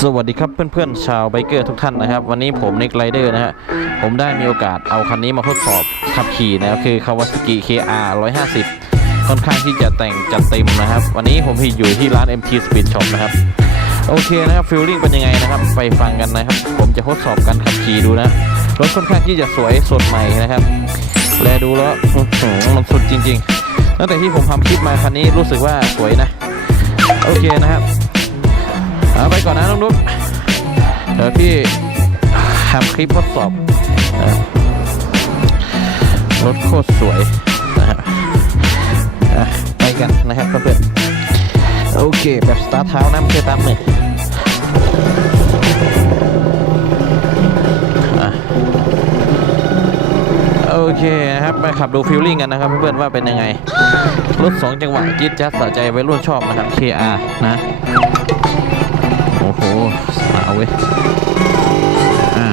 สวัสดีครับเพื่อนๆชาวไบเกอร์ทุกท่านนะครับ วันนี้ผมนิกไรเดอร์นะฮะผมได้มีโอกาสเอาคันนี้มาทดสอบขับขี่นะครับคือ Kawasaki KR 150 ค่อนข้างที่จะแต่งจัดเต็มนะครับ วันนี้ผมอยู่ที่ร้าน MT Speed Shop นะครับ โอเคนะครับฟิลลิ่งเป็นยังไงนะครับ ไปฟังกันนะครับ ผมจะทดสอบการขับขี่ดูนะรถค่อนข้างที่จะสวยสดใหม่นะครับ แลดูแล้วมันสุดจริง ๆ ตั้งแต่ที่ผมทำคลิปมาคันนี้รู้สึกว่าสวยนะ โอเคนะครับ เอาไปก่อนนะน้องนุ๊กเดี๋ยวพี่ทำคลิปทดสอบนะรถโคตรสวยนะฮะไปกันนะครับเพื่อนๆโอเค แบบสตาร์ทเท้านะไม่ใช่ตามมืออะโอเคนะครับมาขับดูฟิลลิ่งกันนะครับเพื่อนๆว่าเป็นยังไง รถสองจังหวะจี๊ดจ๊าดสะใจไว้รุ่นชอบนะครับ KR นะ สาวเว้ยอ่า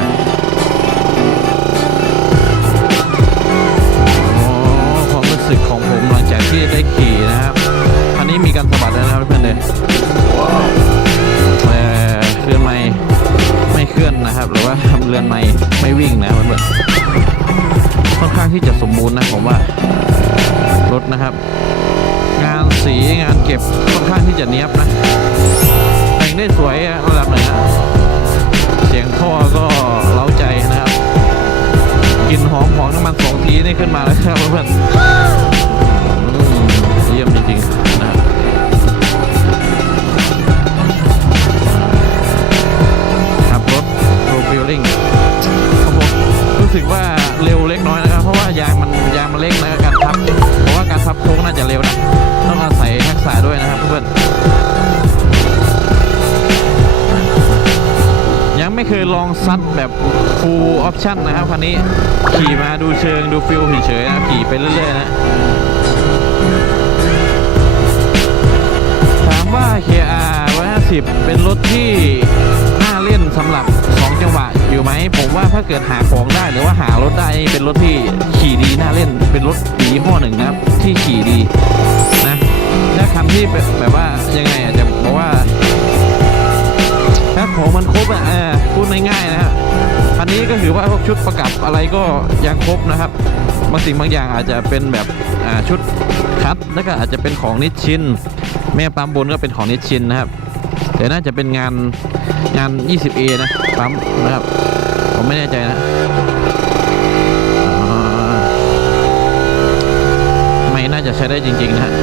ความรู้สึกของผมหลังจากที่ได้ขี่นะครับคันนี้มีการสะบัดแล้วนะครับเพื่อนเลยแต่เคลื่อนไม่ไม่เคลื่อนนะครับ หรือว่าทำเรือนไม่ไม่วิ่งนะเพื่อนค่อนข้างที่จะสมบูรณ์นะผมว่ารถนะครับ งานสีงานเก็บค่อนข้างที่จะเนี้ยบนะ ท่อก็เล้าใจนะครับกลิ่นหอมของน้ำมันสองทีนี่ขึ้นมาแล้วครับเพื่อนเยี่ยมจริงๆนะครับขับรถโรฟิลลิ่งครับผมรู้สึกว่าเร็วเล็กน้อยนะครับ เพราะว่ายางมันยางมันเล็กนะการทับเพราะว่าการทับโค้งน่าจะเร็วนะต้องอาศัยทักษะด้วยนะครับเพื่อน ไม่เคยลองซัดแบบ full option นะครับคันนี้ขี่มาดูเชิงดูฟิลเฉยๆนะขี่ไปเรื่อยๆนะถามว่า KR 150 เป็นรถที่น่าเล่นสำหรับ 2 จังหวะอยู่ไหม ผมว่าถ้าเกิดหาของได้หรือว่าหารถได้เป็นรถที่ขี่ดีน่าเล่นเป็นรถยี่ห้อหนึ่งนะครับที่ขี่ดีนะถ้าคันที่แบบ ง่ายๆนะครับอันนี้ก็ถือว่าพวกชุดประกับอะไรก็ยังครบนะครับบางสิ่งบางอย่างอาจจะเป็นแบบชุดคัดแล้วก็อาจจะเป็นของนิชชินแม่ปั๊มบนก็เป็นของนิชชินนะครับแต่น่าจะเป็นงานงาน 20A นะปั๊มนะครับ ผมไม่แน่ใจนะไม่น่าจะใช้ได้จริง ๆ นะฮะ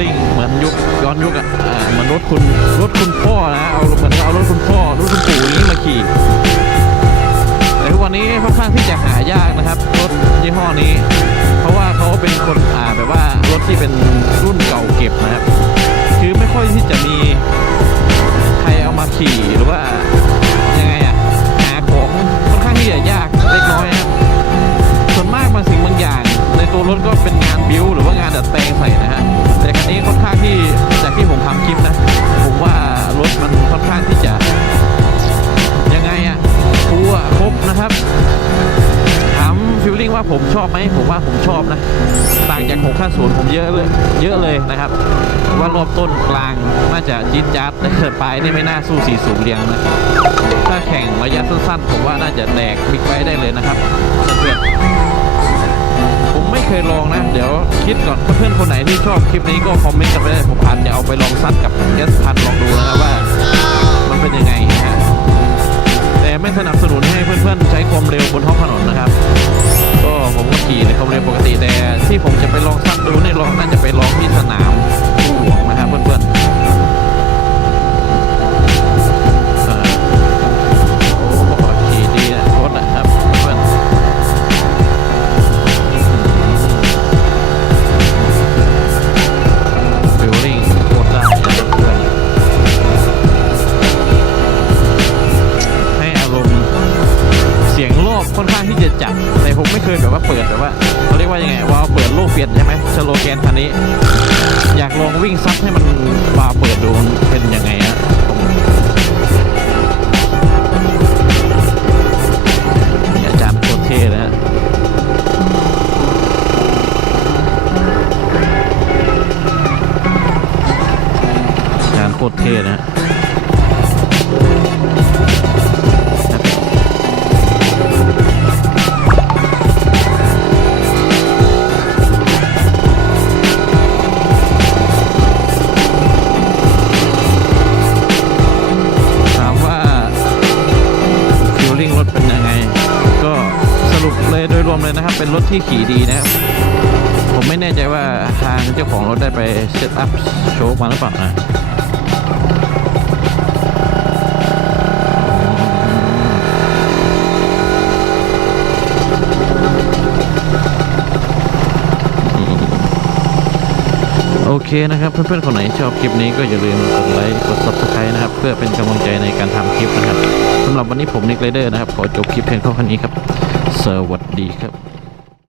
ลิ่งเหมือนยุคย้อนยุคอะเหมือนรถคุณรถคุณพ่อนะเอาเหมือนเอารถคุณพ่อรถคุณปู่นี้มาขี่แต่ทุกวันนี้ค่อนข้างที่จะหายากนะครับรถยี่ห้อนี้ เพราะว่าเขาเป็นคนอ่าแบบว่ารถที่เป็นรุ่นเก่าเก็บนะครับ คือไม่ค่อยที่จะมีใครเอามาขี่หรือว่า ผมชอบไหมผมว่าผมชอบนะต่างจาก650ผมเยอะเลยเยอะเลยนะครับ ว่ารอบต้นกลางน่าจะจี๊ดจ๊าดแต่ปลายนี่ไม่น่าสู้สี่สูบเรียงนะถ้าแข่งระยะสั้นๆ ผมว่าน่าจะแดกบิ๊กไบได้เลยนะครับเพื่อนผมไม่เคยลองนะ เดี๋ยวคิดก่อนเพื่อนคนไหนที่ชอบคลิปนี้ก็คอมเมนต์กันไปได้ผมอาจจะเอาไปลองซัดกับเอสพันลองดูนะครับว่า ค่อนข้างที่จะจัดแต่ผมไม่เคยแบบว่าเปิดแบบว่าเขาเรียกว่ายังไงวาเปิดโลกเปลี่ยนใช่ไหมสโลแกนคันนี้ อยากลองวิ่งซับให้มันวาเปิดดูเป็นยังไงฮะอาจารย์โคตรเท่นะฮะอาจโคตรเท่นะ เลยโดยรวมเลยนะครับ เป็นรถที่ขี่ดีนะครับผมไม่แน่ใจว่าทางเจ้าของรถได้ไปเซตอัพโชว์มาหรือเปล่านะโอเคนะครับ เพื่อนๆ คนไหนชอบคลิปนี้ก็อย่าลืมกดไลค์กด subscribe นะครับ เพื่อเป็นกำลังใจในการทำคลิปนะครับสำหรับวันนี้ผมนิกไรเดอร์นะครับ ขอจบคลิปเพียงเท่านี้ครับ สวัสดีครับ